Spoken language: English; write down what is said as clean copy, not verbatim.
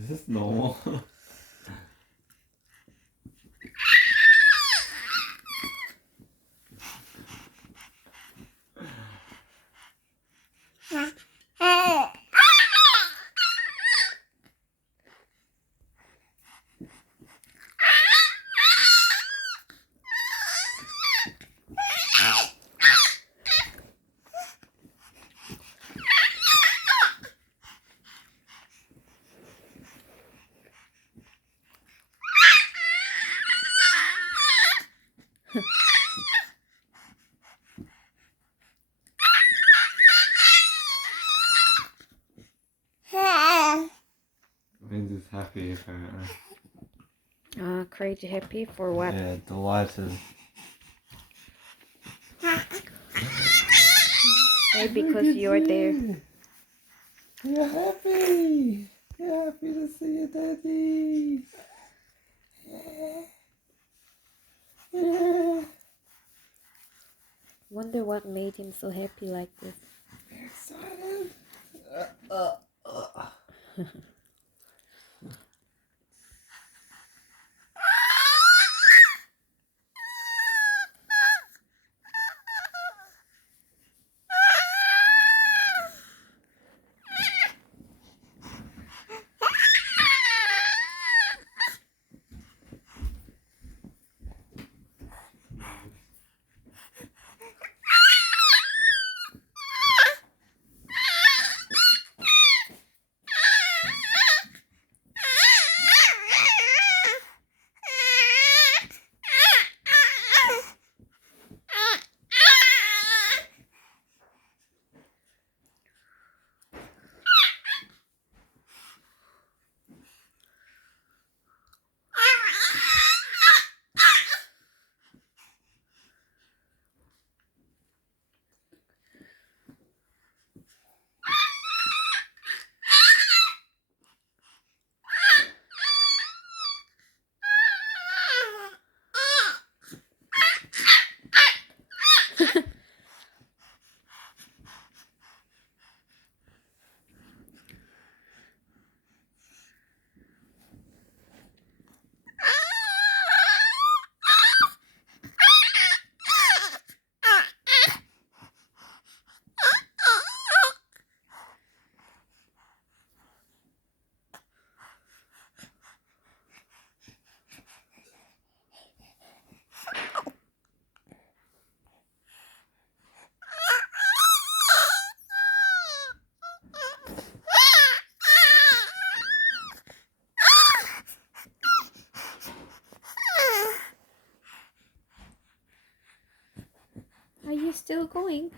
Is this normal? Vince is happy apparently. Crazy happy for what? Yeah, delighted. Maybe because you're there. You're happy. You're happy to see your daddy. Yeah. Yeah. Wonder what made him so happy like this. You're excited. Are you still going?